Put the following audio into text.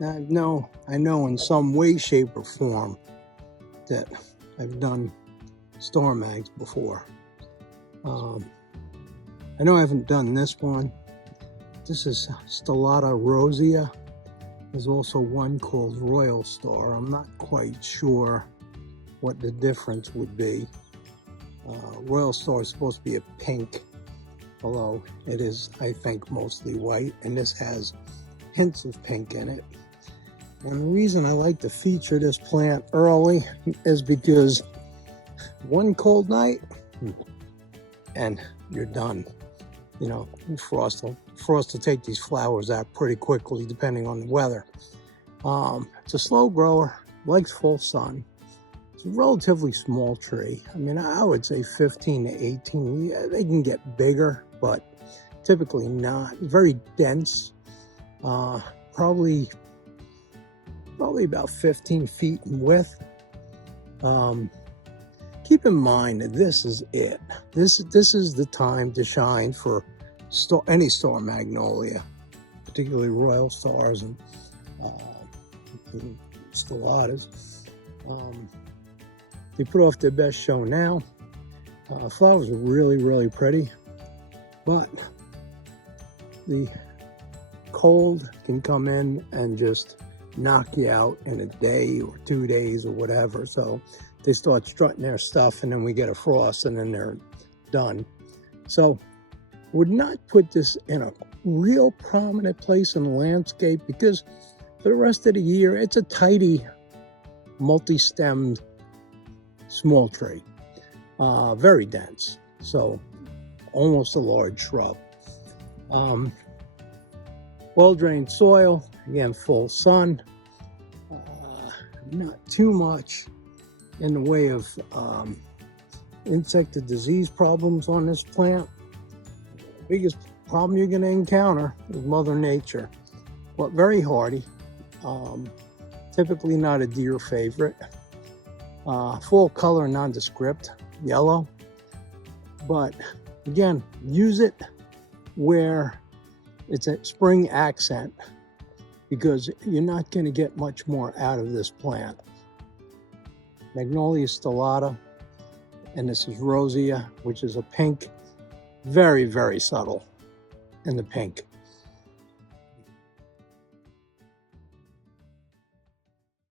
I know in some way, shape, or form that I've done star mags before. I know I haven't done this one. This is Stellata Rosea. There's also one called Royal Star. I'm not quite sure what the difference would be. Royal Star is supposed to be a pink, although it is, I think, mostly white, and this has hints of pink in it. And the reason I like to feature this plant early is because one cold night and you're done. You know, frost will take these flowers out pretty quickly depending on the weather. It's a slow grower, likes full sun. It's a relatively small tree. I mean, I would say 15 to 18. Yeah, they can get bigger, but typically not. Very dense. Probably about 15 feet in width. Keep in mind that this is it. This is the time to shine for any star magnolia, particularly royal stars and stellatas. They put off their best show now. Flowers are really, really pretty, but the cold can come in and just knock you out in a day or 2 days or whatever. So they start strutting their stuff, and then we get a frost, and then they're done. So would not put this in a real prominent place in the landscape, because for the rest of the year it's a tidy, multi-stemmed small tree, very dense, so almost a large shrub. Well-drained soil, again, full sun, not too much in the way of insect and disease problems on this plant. The biggest problem you're going to encounter is Mother Nature, but very hardy. Typically not a deer favorite. Full color, nondescript, yellow. But again, use it where it's a spring accent, because you're not going to get much more out of this plant. Magnolia stellata, and this is Rosea, which is a pink, very, very subtle in the pink.